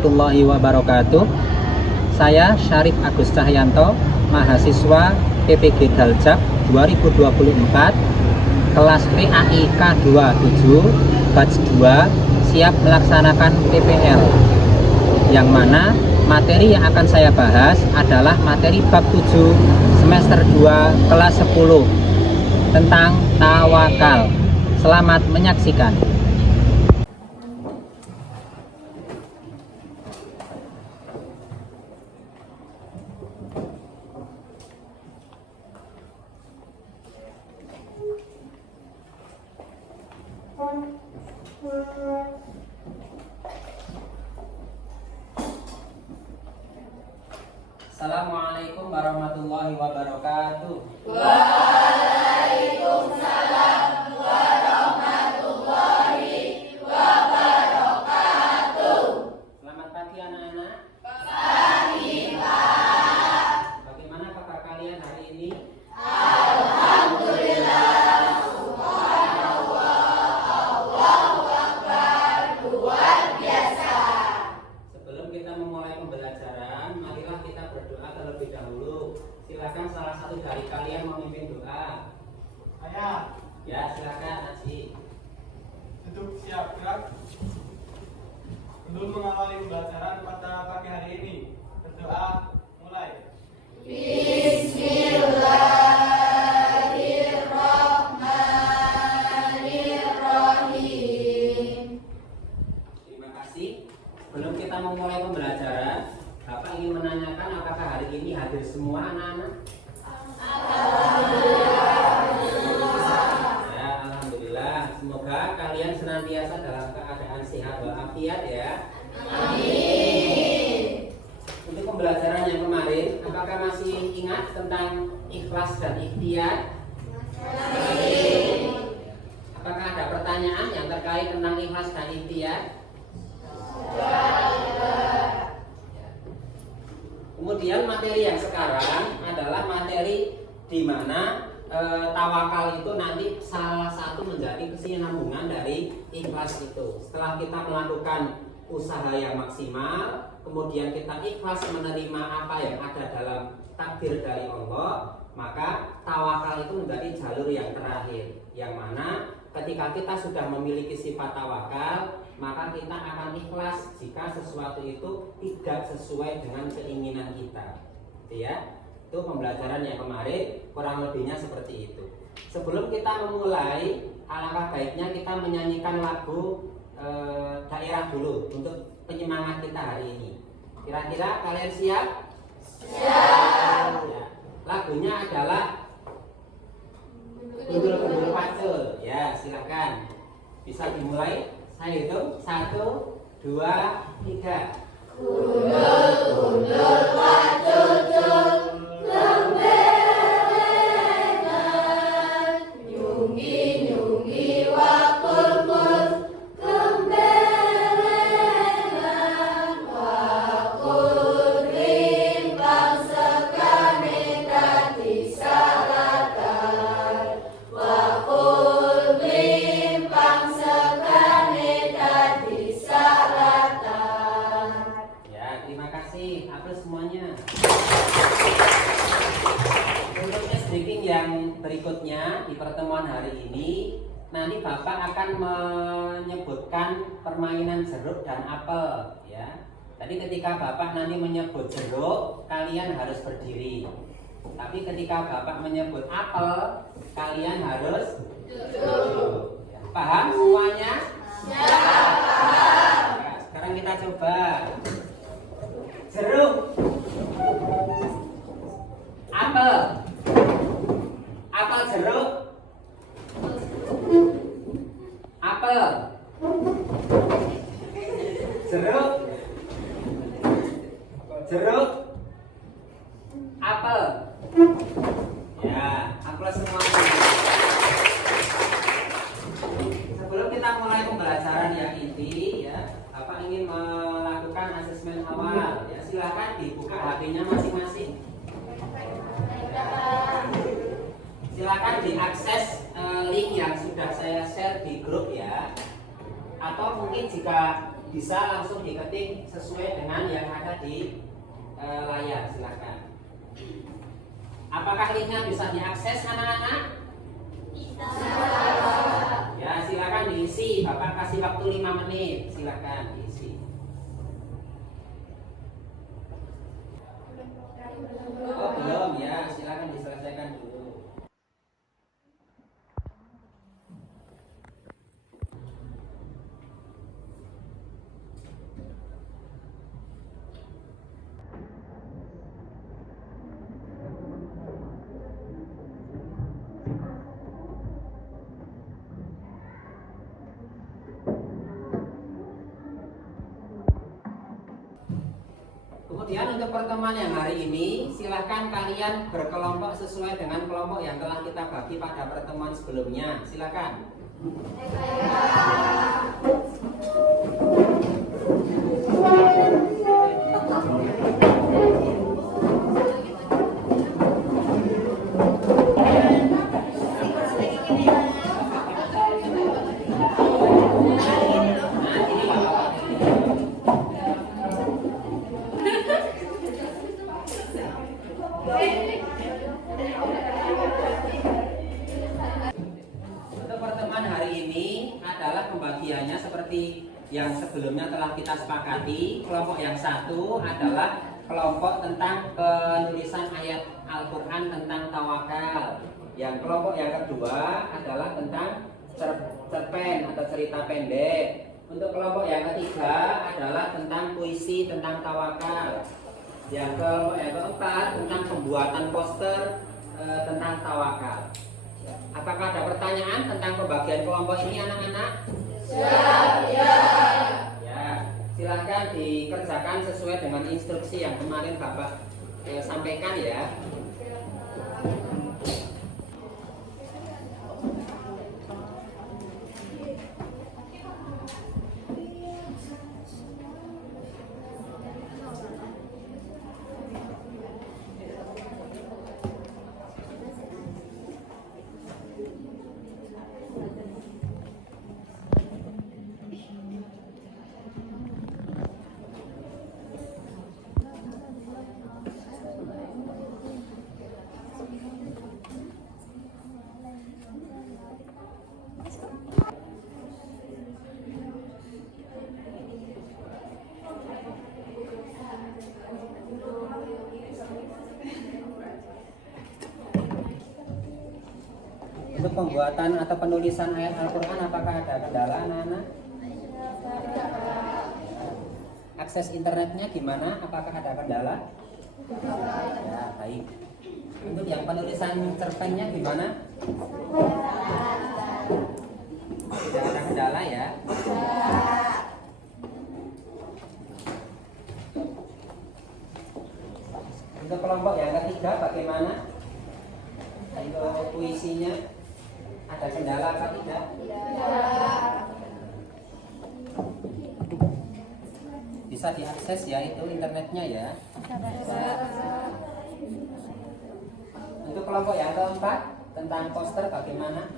warahmatullahi wabarakatuh. Saya Syarif Agus Cahyanto, mahasiswa PPG Daljak 2024, kelas PAI K27, batch 2, siap melaksanakan PPL. Yang mana materi yang akan saya bahas adalah materi bab 7 semester 2 kelas 10 tentang tawakal. Selamat menyaksikan. Assalamualaikum warahmatullahi wabarakatuh. Waalaikumsalam warahmatullahi wabarakatuh. Selamat pagi anak-anak. Pagi, Pak. Bagaimana kabar kalian hari ini? Alhamdulillah. Subhanallah. Allahu Akbar. Luar biasa. Sebelum kita memulai pembelajaran, marilah kita berdoa terlebih dahulu. Silakan salah satu dari kalian memimpin doa. Saya Ya, silakan Aji. duduk siap gerak. Sebelum mengawali pembelajaran pada pagi hari ini, berdoa mulai. Bismillahirrahmanirrahim. Terima kasih. Sebelum kita memulai pembelajaran, Bapak ingin menanyakan apakah hari ini hadir semua anak-anak? Ya, alhamdulillah. Semoga kalian senantiasa dalam keadaan sehat walafiat ya. Amin. Untuk pembelajaran yang kemarin, apakah masih ingat tentang ikhlas dan ikhtiar? Apakah ada pertanyaan yang terkait tentang ikhlas dan ikhtiar? Kemudian materi yang sekarang adalah materi di mana tawakal itu nanti salah satu menjadi kesinambungan dari ikhlas itu. Setelah kita melakukan usaha yang maksimal, kemudian kita ikhlas menerima apa yang ada dalam takdir dari Allah, maka tawakal itu menjadi jalur yang terakhir, yang mana ketika kita sudah memiliki sifat tawakal, maka kita akan ikhlas jika sesuatu itu tidak sesuai dengan keinginan kita. Ya, itu pembelajaran yang kemarin kurang lebihnya seperti itu. Sebelum kita memulai, alangkah baiknya kita menyanyikan lagu daerah dulu untuk penyemangat kita hari ini. Kira-kira kalian siap? Siap. Ya. Lagunya adalah Gundul-gundul pacul. Ya, silakan. Bisa dimulai. Saya hitung 1, 2, 3. Gundul-gundul pacul-cul, lembelengan, nyunggi-nyunggi wakul-kul, gembelengan, wakul rimpang sekane dadi salatan, wakul rimpang sekane dadi salatan. Ya, terima kasih. Apa semuanya? Untuk speaking yang berikutnya di pertemuan hari ini, nanti Bapak akan menyebutkan permainan jeruk dan apel ya. Tadi ketika Bapak nanti menyebut jeruk, kalian harus berdiri. Tapi ketika Bapak menyebut apel, kalian harus duduk. Ya, paham semuanya? Ya, sekarang kita coba. Jeruk, apel, apel jeruk, apel, jeruk, jeruk, apel. Ya, apel semuanya. Sebelum kita mulai pembelajaran yang inti, ya, Bapak ingin melakukan asesmen awal. Ya, silakan dibuka HP-nya masing-masing. Silakan diakses link yang sudah saya share di grup ya. Atau mungkin jika bisa langsung diketik sesuai dengan yang ada di layar. Silakan. Apakah linknya bisa diakses anak-anak? Ya, silakan diisi. Bapak kasih waktu 5 menit. Silakan diisi. Oh, belum ya. Silakan diselesaikan dulu. Kemudian untuk pertemuan yang hari ini, silahkan kalian berkelompok sesuai dengan kelompok yang telah kita bagi pada pertemuan sebelumnya. Silakan. Untuk pertemuan hari ini adalah pembagiannya seperti yang sebelumnya telah kita sepakati. Kelompok yang satu adalah kelompok tentang penulisan ayat Al-Quran tentang tawakal. Yang kelompok yang kedua adalah tentang cerpen atau cerita pendek. Untuk kelompok yang ketiga adalah tentang puisi tentang tawakal. Yang keempat tentang pembuatan poster tentang tawakal. Apakah ada pertanyaan tentang pembagian kelompok ini anak-anak? Siap, ya. Ya, silahkan dikerjakan sesuai dengan instruksi yang kemarin Bapak sampaikan ya. Untuk pembuatan atau penulisan ayat Al-Quran apakah ada kendala anak-anak? Akses internetnya gimana? Apakah ada kendala? Ya, baik. Untuk yang penulisan cerpennya gimana? Tidak ada kendala ya? Untuk kelompok yang ketiga bagaimana? Untuk puisinya ada kendala apa tidak? Bisa diakses ya itu internetnya ya. Untuk kelompok yang keempat tentang poster bagaimana?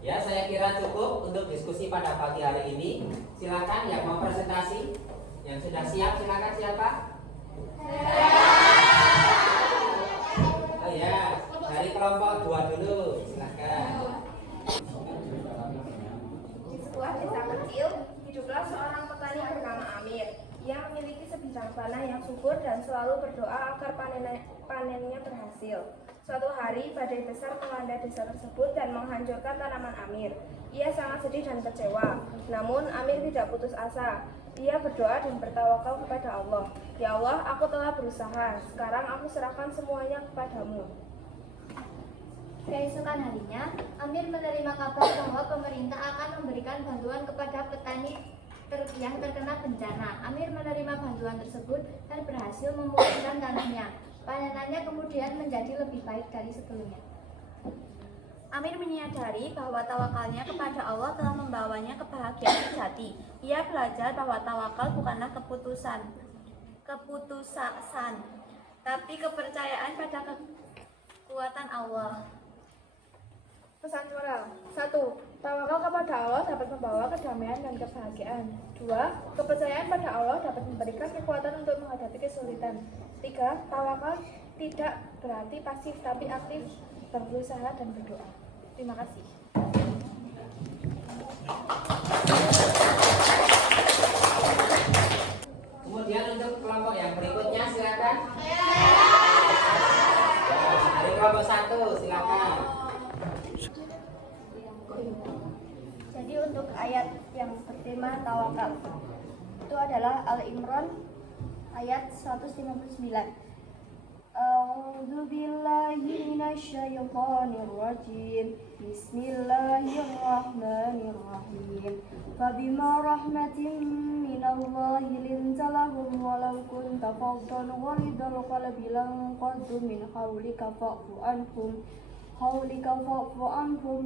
Ya, saya kira cukup untuk diskusi pada pagi hari ini. Silakan yang mau presentasi, yang sudah siap silakan siapa? Oh ya, dari kelompok 2 dulu, silakan. Di sebuah desa kecil, hiduplah seorang petani bernama Amir. Ia memiliki sebidang tanah yang subur dan selalu berdoa agar panennya berhasil. Suatu hari, badai besar melanda desa tersebut dan menghancurkan tanaman Amir. Ia sangat sedih dan kecewa. Namun, Amir tidak putus asa. Ia berdoa dan bertawakal kepada Allah. Ya Allah, aku telah berusaha. Sekarang aku serahkan semuanya kepadamu. Keesokan harinya, Amir menerima kabar bahwa pemerintah akan memberikan bantuan kepada petani yang terkena bencana. Amir menerima bantuan tersebut dan berhasil memulihkan tanahnya. Panenannya kemudian menjadi lebih baik dari sebelumnya. Amir menyadari bahwa tawakalnya kepada Allah telah membawanya kebahagiaan sejati. Ia belajar bahwa tawakal bukanlah keputusan, tapi kepercayaan pada kekuatan Allah. Pesan moral 1. Tawakal kepada Allah dapat membawa kedamaian dan kebahagiaan. 2. Kepercayaan pada Allah dapat memberikan kekuatan untuk menghadapi kesulitan. 3. Tawakal tidak berarti pasif tapi aktif, berusaha dan berdoa. Terima kasih. Kemudian untuk kelompok yang berikutnya silakan. Dari kelompok 1 silakan. Jadi untuk ayat yang bertema tawakal itu adalah Al-Imran ayat 159. A'udzu billahi minasyaitonir rajim. Bismillahirrahmanirrahim. Fabima rahmatin minallahi linta lahum walau kunta faddan ghalidal qalbi lanqaddu min hawlika fa'fu anhum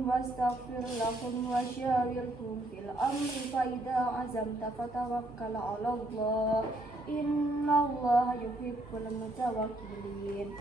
wastaghfir lahum wasyawirhum fil amri fa idza azamta fatawakkal 'ala Allah. Innallaha yuhibbul mutawakkilin.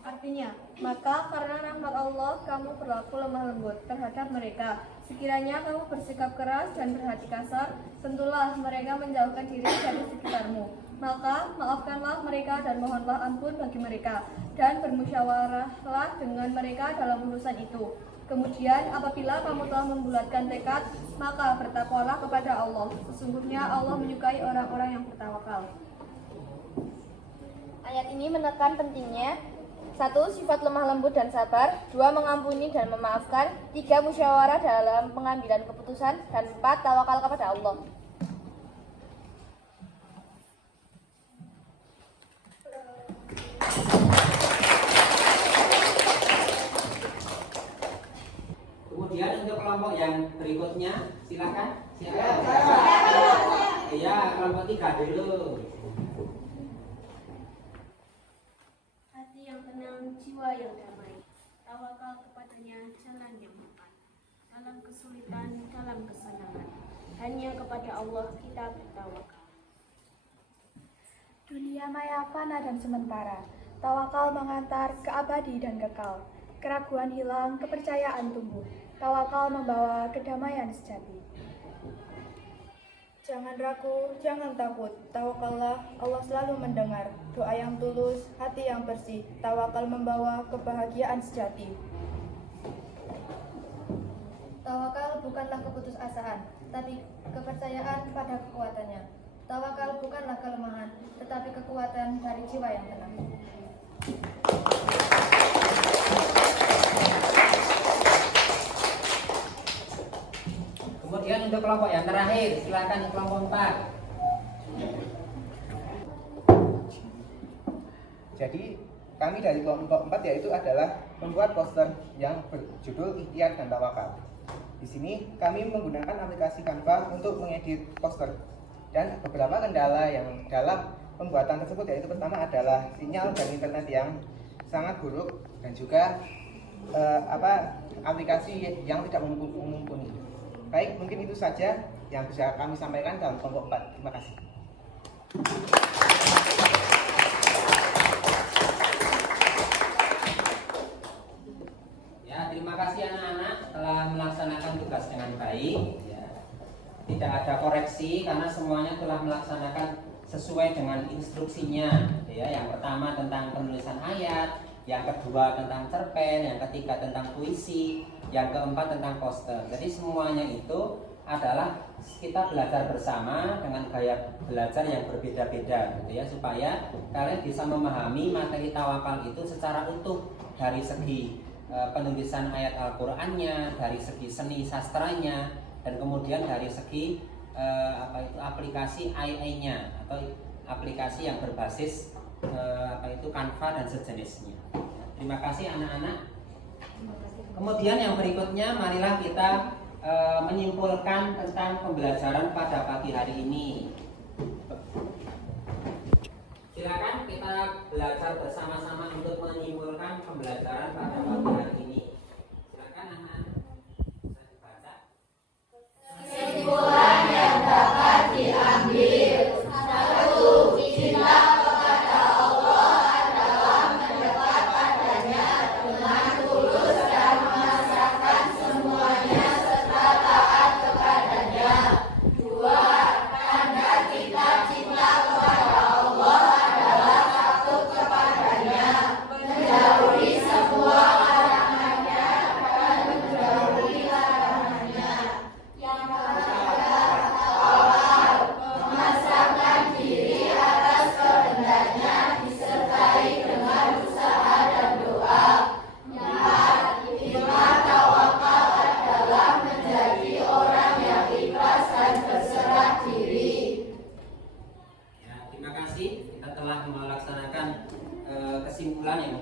Artinya, maka karena rahmat Allah kamu berlaku lemah lembut terhadap mereka. Sekiranya kamu bersikap keras dan berhati kasar, tentulah mereka menjauhkan diri dari sekitarmu. Maka maafkanlah mereka dan mohonlah ampun bagi mereka, dan bermusyawarahlah dengan mereka dalam urusan itu. Kemudian apabila kamu telah membulatkan tekad, maka bertakwalah kepada Allah. Sesungguhnya Allah menyukai orang-orang yang bertawakal. Ayat ini menekan pentingnya 1. Sifat lemah lembut dan sabar. 2. Mengampuni dan memaafkan. 3. Musyawarah dalam pengambilan keputusan. Dan 4. Tawakal kepada Allah. Kemudian untuk kelompok yang berikutnya silakan. Iya, kelompok 3 dulu. Hati yang tenang, jiwa yang damai, tawakal kepadanya jalan yang tepat. Dalam kesulitan, dalam kesenangan, hanya kepada Allah kita bertawakal. Dunia maya fana dan sementara. Tawakal mengantar ke abadi dan kekal. Keraguan hilang, kepercayaan tumbuh. Tawakal membawa kedamaian sejati. Jangan ragu, jangan takut. Tawakallah, Allah selalu mendengar. Doa yang tulus, hati yang bersih. Tawakal membawa kebahagiaan sejati. Tawakal bukanlah keputusasaan, tapi kepercayaan pada kekuatannya. Tawakal bukanlah kelemahan, tetapi kekuatan dari jiwa yang tenang. Kemudian untuk kelompok yang terakhir, silakan kelompok 4. Jadi kami dari kelompok 4 yaitu adalah membuat poster yang berjudul Ikhtiar dan Tawakal. Di sini kami menggunakan aplikasi Canva untuk mengedit poster. Dan beberapa kendala yang dalam pembuatan tersebut yaitu pertama adalah sinyal dan internet yang sangat buruk dan juga aplikasi yang tidak mumpuni. Baik, mungkin itu saja yang bisa kami sampaikan dalam kelompok 4. Terima kasih. Ya, terima kasih anak-anak telah melaksanakan tugas dengan baik. Ya. Tidak ada koreksi karena semuanya telah melaksanakan sesuai dengan instruksinya. Ya, yang pertama tentang penulisan ayat, yang kedua tentang cerpen, yang ketiga tentang puisi, yang keempat tentang poster. Jadi semuanya itu adalah kita belajar bersama dengan gaya belajar yang berbeda-beda, gitu ya, supaya kalian bisa memahami materi tawakal itu secara utuh dari segi penulisan ayat Al-Qur'annya, dari segi seni sastranya, dan kemudian dari segi aplikasi AI-nya atau aplikasi yang berbasis Canva dan sejenisnya. Terima kasih anak-anak. Kemudian yang berikutnya marilah kita menyimpulkan tentang pembelajaran pada pagi hari ini. silakan kita belajar bersama-sama untuk menyimpulkan pembelajaran pada pagi hari ini. Silakan anak-anak bisa dibaca. Kesimpulan yang dapat diambil. 1. Cinta kepada Allah adalah mendekat padanya dengan tulus dan memasrahkan semuanya serta taat kepadanya. 2. Tanda cinta kepada Allah adalah takut kepadanya, menjauhi semua larangannya dan menjauhi larangannya. Yang ketiga, tawakal, memasrahkan diri atas kehendaknya disertai dengan usaha dan doa. 4. Hikmah tawakal adalah menjadi orang yang ikhlas dan berserah diri. Ya, terima kasih. Kita telah melaksanakan kesimpulan yang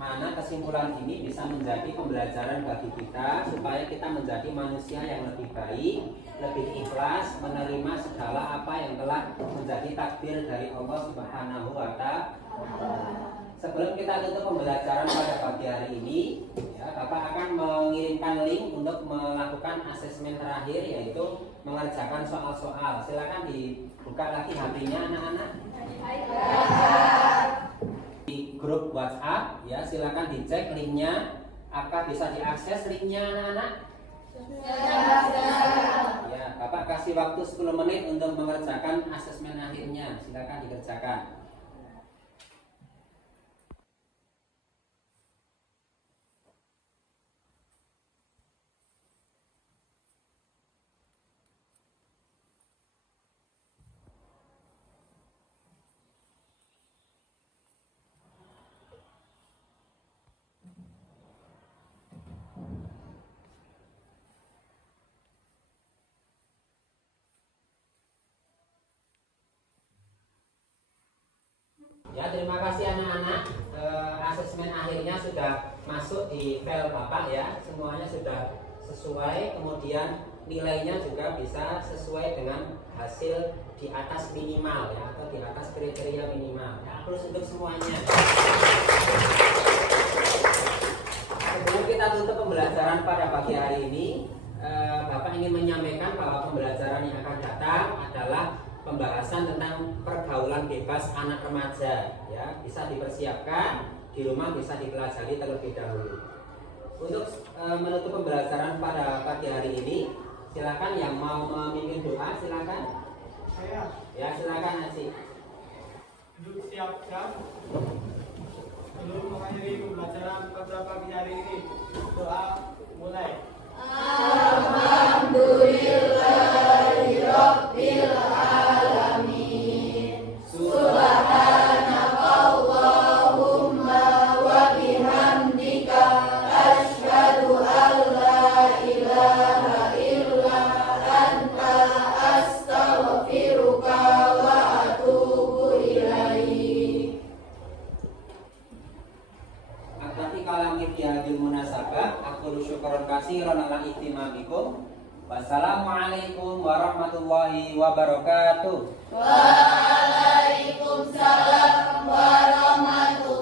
mana kesimpulan ini bisa menjadi pembelajaran bagi kita supaya kita menjadi manusia yang lebih baik, lebih ikhlas menerima segala apa yang telah menjadi takdir dari Allah Subhanahu wa Ta'ala. Sebelum kita tutup pembelajaran pada pagi hari ini, ya, Bapak akan mengirimkan link untuk melakukan asesmen terakhir, yaitu mengerjakan soal-soal. Silakan dibuka lagi HP-nya anak-anak. Di grup WhatsApp, ya, silakan dicek linknya. Apakah bisa diakses linknya anak-anak? Ya, Bapak kasih waktu 10 menit untuk mengerjakan asesmen akhirnya. Silakan dikerjakan. Ya, terima kasih anak-anak. Asesmen akhirnya sudah masuk di file Bapak ya. Semuanya sudah sesuai, kemudian nilainya juga bisa sesuai dengan hasil di atas minimal ya, atau di atas kriteria minimal. Ya, terus untuk semuanya. Sebelum kita tutup pembelajaran pada pagi hari ini, Bapak ingin menyampaikan bahwa pembelajaran yang akan datang adalah pembahasan tentang pergaulan bebas anak remaja, ya, bisa dipersiapkan di rumah, bisa dipelajari terlebih dahulu. Untuk menutup pembelajaran pada pagi hari ini, silakan yang mau memimpin doa, silakan. Saya Ya, silakan Aci. duduk siap-siap. Sebelum mengakhiri pembelajaran pada pagi hari ini, doa mulai. Alhamdulillahirabbil alamin. Subhanakallahumma wa bihamdika asyhadu an la ilaha illa anta astaghfiruka wa atubu ilaik. Aktafi kalami fi hadhil munasabah, aku syukran katsiran ala ihtimamikum. Wassalamualaikum warahmatullahi wabarakatuh. Waalaikumsalam warahmatullahi